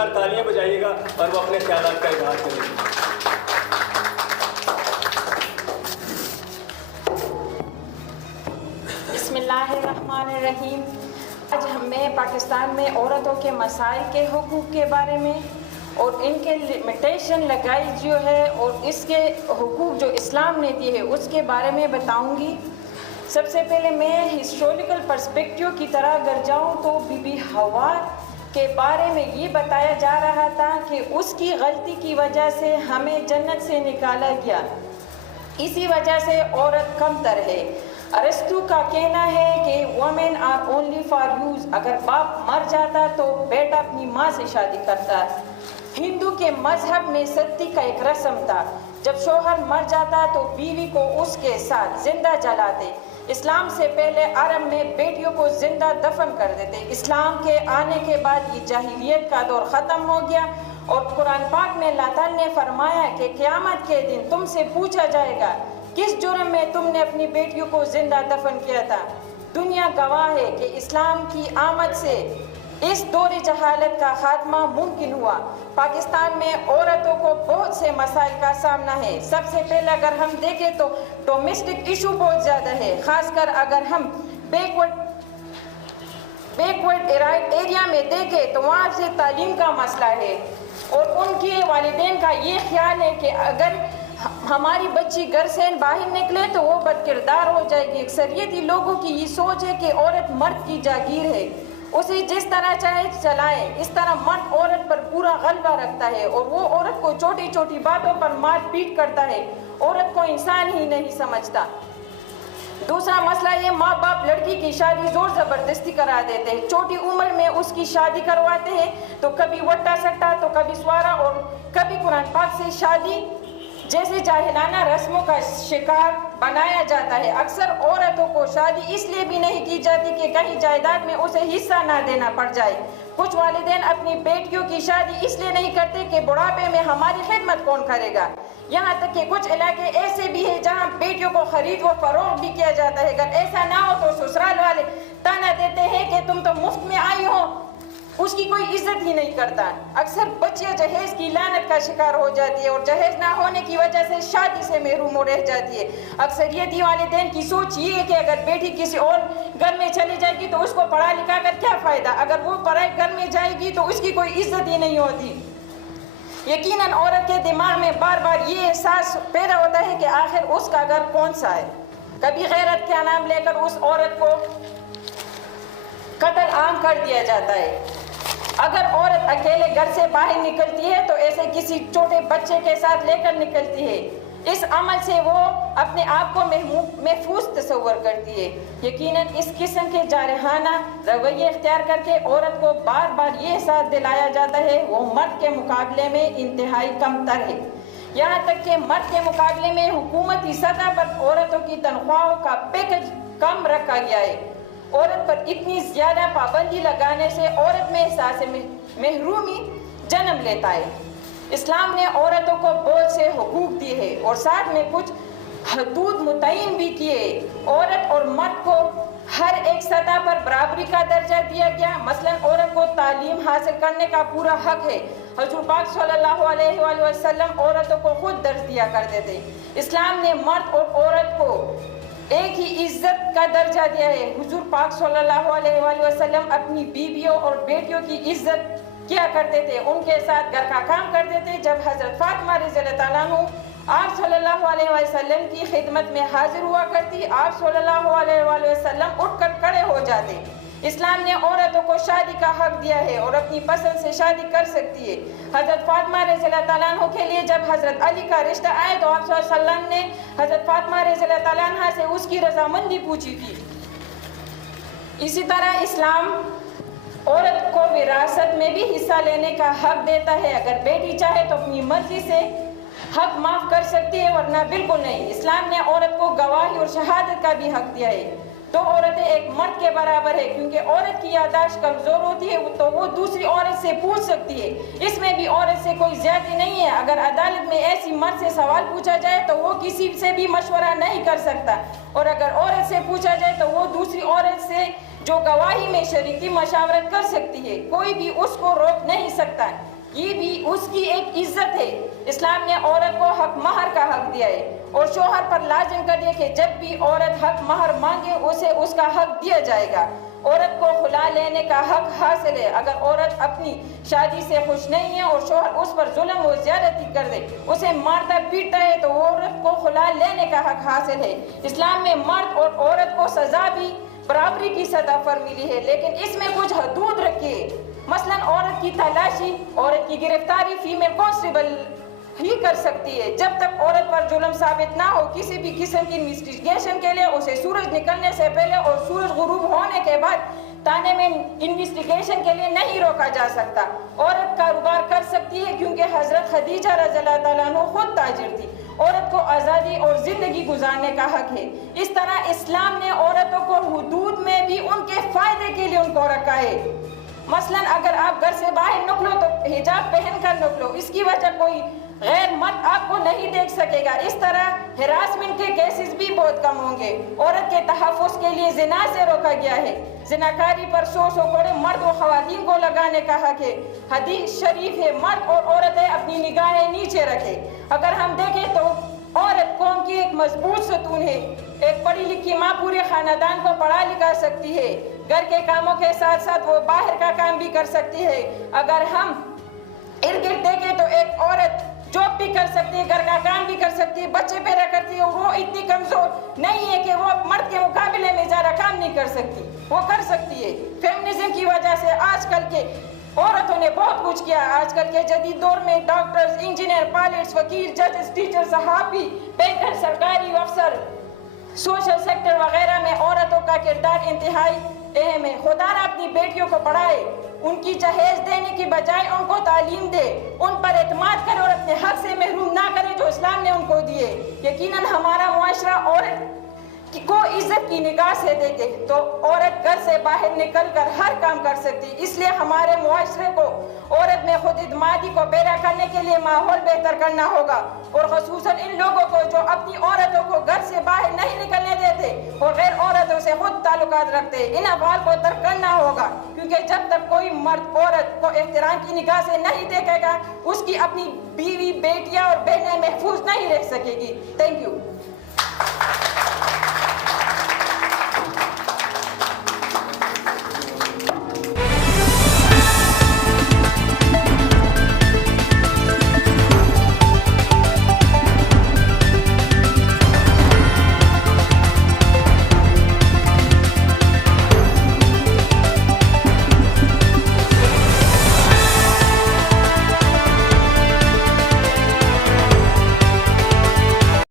زوردار تالیاں بجائیے گا اور وہ اپنے خیالات کا اظہار کریں گے۔ بسم اللہ الرحمن الرحیم۔ آج ہمیں پاکستان میں عورتوں کے مسائل کے حقوق کے بارے میں اور ان کے لمیٹیشن لگائی جو ہے اور اس کے حقوق جو اسلام نے دیے ہے اس کے بارے میں بتاؤں گی۔ سب سے پہلے میں ہسٹوریکل پرسپیکٹیو کی طرح اگر جاؤں تو بی بی حوا کے بارے میں یہ بتایا جا رہا تھا کہ اس کی غلطی کی وجہ سے ہمیں جنت سے نکالا گیا، اسی وجہ سے عورت کم تر ہے۔ ارسطو کا کہنا ہے کہ women are only for use، اگر باپ مر جاتا تو بیٹا اپنی ماں سے شادی کرتا۔ ہندو کے مذہب میں ستی کا ایک رسم تھا، جب شوہر مر جاتا تو بیوی کو اس کے ساتھ زندہ جلاتے۔ اسلام سے پہلے عرب میں بیٹیوں کو زندہ دفن کر دیتے۔ اسلام کے آنے کے بعد یہ جاہلیت کا دور ختم ہو گیا اور قرآن پاک میں اللہ تعالیٰ نے فرمایا کہ قیامت کے دن تم سے پوچھا جائے گا کس جرم میں تم نے اپنی بیٹیوں کو زندہ دفن کیا تھا۔ دنیا گواہ ہے کہ اسلام کی آمد سے اس دور جہالت کا خاتمہ ممکن ہوا۔ پاکستان میں عورتوں کو بہت سے مسائل کا سامنا ہے۔ سب سے پہلے اگر ہم دیکھیں تو ڈومیسٹک ایشو بہت زیادہ ہے، خاص کر اگر ہم بیکورڈ ایریا میں دیکھیں تو وہاں سے تعلیم کا مسئلہ ہے اور ان کے والدین کا یہ خیال ہے کہ اگر ہماری بچی گھر سے باہر نکلے تو وہ بد کردار ہو جائے گی۔ اکثریتی لوگوں کی یہ سوچ ہے کہ عورت مرد کی جاگیر ہے، اسے جس طرح چاہے چلائے۔ اس طرح مرد عورت پر پورا غلبہ رکھتا ہے اور وہ عورت کو چھوٹی چھوٹی باتوں پر مار پیٹ کرتا ہے، عورت کو انسان ہی نہیں سمجھتا۔ دوسرا مسئلہ یہ ماں باپ لڑکی کی شادی زور زبردستی کرا دیتے ہیں، چھوٹی عمر میں اس کی شادی کرواتے ہیں، تو کبھی وٹا سٹا تو کبھی سوارا اور کبھی قرآن پاک سے شادی جیسے جاہلانہ رسموں کا شکار بنایا جاتا ہے۔ اکثر عورتوں کو شادی اس لیے بھی نہیں کی جاتی کہ کہیں جائیداد میں اسے حصہ نہ دینا پڑ جائے۔ کچھ والدین اپنی بیٹیوں کی شادی اس لیے نہیں کرتے کہ بڑھاپے میں ہماری خدمت کون کرے گا۔ یہاں تک کہ کچھ علاقے ایسے بھی ہیں جہاں بیٹیوں کو خرید و فروخت بھی کیا جاتا ہے۔ اگر ایسا نہ ہو تو سسرال والے تانا دیتے ہیں کہ تم تو مفت میں آئی ہو، اس کی کوئی عزت ہی نہیں کرتا۔ اکثر بچیاں جہیز کی لعنت کا شکار ہو جاتی ہے اور جہیز نہ ہونے کی وجہ سے شادی سے محروم رہ جاتی ہے۔ اکثریتی والدین کی سوچ یہ ہے کہ اگر بیٹی کسی اور گھر میں چلی جائے گی تو اس کو پڑھا لکھا کر کیا فائدہ، اگر وہ پرائے گھر میں جائے گی تو اس کی کوئی عزت ہی نہیں ہوتی۔ یقیناً عورت کے دماغ میں بار بار یہ احساس پیدا ہوتا ہے کہ آخر اس کا گھر کون سا ہے۔ کبھی غیرت کا نام لے کر اس عورت کو قتل عام کر دیا جاتا ہے۔ اگر عورت اکیلے گھر سے باہر نکلتی ہے تو ایسے کسی چھوٹے بچے کے ساتھ لے کر نکلتی ہے۔ اس عمل سے وہ اپنے آپ کو محفوظ تصور کرتی ہے۔ یقیناً اس قسم کے جارحانہ رویے اختیار کر کے عورت کو بار بار یہ احساس دلایا جاتا ہے وہ مرد کے مقابلے میں انتہائی کم تر ہے۔ یہاں تک کہ مرد کے مقابلے میں حکومتی سطح پر عورتوں کی تنخواہوں کا پیکج کم رکھا گیا ہے۔ عورت پر اتنی زیادہ پابندی لگانے سے عورت میں احساس محرومی جنم لیتا ہے۔ اسلام نے عورتوں کو بہت سے حقوق دیے ہیں اور ساتھ میں کچھ حدود متعین بھی کیے۔ عورت اور مرد کو ہر ایک سطح پر برابری کا درجہ دیا گیا۔ مثلا عورت کو تعلیم حاصل کرنے کا پورا حق ہے۔ حضور پاک صلی اللہ علیہ وآلہ وسلم عورتوں کو خود درس دیا کرتے تھے۔ اسلام نے مرد اور عورت کو ایک ہی عزت کا درجہ دیا ہے۔ حضور پاک صلی اللہ علیہ وآلہ وسلم اپنی بیویوں اور بیٹیوں کی عزت کیا کرتے تھے، ان کے ساتھ گھر کا کام کرتے تھے۔ جب حضرت فاطمہ رضی اللہ تعالیٰ عنہ آپ صلی اللہ علیہ وسلم کی خدمت میں حاضر ہوا کرتی، آپ صلی اللہ علیہ وآلہ وسلم اٹھ کر کھڑے ہو جاتے۔ اسلام نے عورتوں کو شادی کا حق دیا ہے اور اپنی پسند سے شادی کر سکتی ہے۔ حضرت فاطمہ رضی اللہ تعالیٰ عنہ کے لیے جب حضرت علی کا رشتہ آئے تو آپ صلی اللہ علیہ وسلم نے حضرت فاطمہ رضی اللہ تعالیٰ عنہ سے اس کی رضامندی پوچھی تھی۔ اسی طرح اسلام عورت کو وراثت میں بھی حصہ لینے کا حق دیتا ہے۔ اگر بیٹی چاہے تو اپنی مرضی سے حق معاف کر سکتی ہے ورنہ بالکل نہیں۔ اسلام نے عورت کو گواہی اور شہادت کا بھی حق دیا ہے۔ دو عورتیں ایک مرد کے برابر ہے، کیونکہ عورت کی یادداشت کمزور ہوتی ہے تو وہ دوسری عورت سے پوچھ سکتی ہے۔ اس میں بھی عورت سے کوئی زیادتی نہیں ہے۔ اگر عدالت میں ایسی مرد سے سوال پوچھا جائے تو وہ کسی سے بھی مشورہ نہیں کر سکتا، اور اگر عورت سے پوچھا جائے تو وہ دوسری عورت سے جو گواہی میں شریکی مشاورت کر سکتی ہے، کوئی بھی اس کو روک نہیں سکتا، یہ بھی اس کی ایک عزت ہے۔ اسلام نے عورت کو حق مہر کا حق دیا ہے اور شوہر پر لازم کر دیا کہ جب بھی عورت حق مہر مانگے اسے اس کا حق دیا جائے گا۔ عورت کو خلا لینے کا حق حاصل ہے۔ اگر عورت اپنی شادی سے خوش نہیں ہے اور شوہر اس پر ظلم و زیادتی کر دے، اسے مارتا پیٹتا ہے، تو عورت کو خلا لینے کا حق حاصل ہے۔ اسلام میں مرد اور عورت کو سزا بھی برابری کی سطح پر ملی ہے، لیکن اس میں کچھ حدود رکھیے۔ مثلا عورت کی تلاشی، عورت کی گرفتاری فیمیل کانسٹیبل ہی کر سکتی ہے۔ جب تک عورت پر ظلم ثابت نہ ہو، کسی بھی قسم کی انویسٹیگیشن کے لیے اسے سورج نکلنے سے پہلے اور سورج غروب ہونے کے بعد تانے میں انویسٹیگیشن کے لیے نہیں روکا جا سکتا۔ عورت کاروبار کر سکتی ہے کیونکہ حضرت خدیجہ رضی اللہ تعالیٰ عنہ خود تاجر تھی۔ عورت کو آزادی اور زندگی گزارنے کا حق ہے۔ اس طرح اسلام نے عورتوں کو حدود میں بھی ان کے فائدے کے لیے ان کو رکھا ہے۔ مثلا اگر آپ گھر سے باہر نکلو تو حجاب پہن کر نکلو، اس کی وجہ کوئی غیر مرد آپ کو نہیں دیکھ سکے گا۔ اس طرح ہراسمنٹ کے کیسز بھی بہت کم ہوں گے۔ عورت کے تحفظ کے لیے زنا سے روکا گیا ہے۔ زناکاری پر 100 کوڑے مرد و خواتین کو لگانے کا حق ہے۔ حدیث شریف ہے، مرد اور عورتیں اپنی نگاہیں نیچے رکھے۔ اگر ہم دیکھیں تو عورت قوم کی ایک مضبوط ستون ہے۔ ایک پڑھی لکھی ماں پورے خاندان کو پڑھا لکھا سکتی ہے۔ گھر کے کاموں کے ساتھ ساتھ وہ باہر کا کام بھی کر سکتی ہے۔ اگر ہم ارد گرد دیکھیں تو ایک عورت جاب بھی کر سکتی ہے، گھر کا کام بھی کر سکتی ہے، بچے پیدا کرتی ہے۔ وہ اتنی کمزور نہیں ہے کہ وہ مرد کے مقابلے میں زیادہ کام نہیں کر سکتی، وہ کر سکتی ہے۔ فیمنزم کی وجہ سے آج کل کے عورتوں نے بہت کچھ کیا۔ آج کل کے جدید دور میں ڈاکٹرز، انجینئر، پائلٹس، وکیل، ججز، ٹیچر، صحافی، بینکر، سرکاری افسر، سوشل سیکٹر وغیرہ میں عورتوں کا کردار انتہائی اہم ہے۔ خدا نہ اپنی بیٹیوں کو پڑھائے، ان کی جہیز دینے کی بجائے ان کو تعلیم دے، ان پر اعتماد کرے اور اپنے حق سے محروم نہ کرے جو اسلام نے ان کو دیے۔ یقیناً ہمارا معاشرہ عورت کو عزت کی نگاہ سے دیکھے تو عورت گھر سے باہر نکل کر ہر کام کر سکتی۔ اس لیے ہمارے معاشرے کو عورت میں خود اعتمادی کو پیدا کرنے کے لیے ماحول بہتر کرنا ہوگا، اور خصوصاً ان لوگوں کو جو اپنی عورتوں کو گھر سے باہر نہیں نکلنے دیتے اور غیر عورتوں سے خود تعلقات رکھتے، ان افعال کو ترک کرنا ہوگا، کیونکہ جب تک کوئی مرد عورت کو احترام کی نگاہ سے نہیں دیکھے گا، اس کی اپنی بیوی، بیٹیاں اور بہنیں محفوظ نہیں رہ سکے گی۔ Thank you.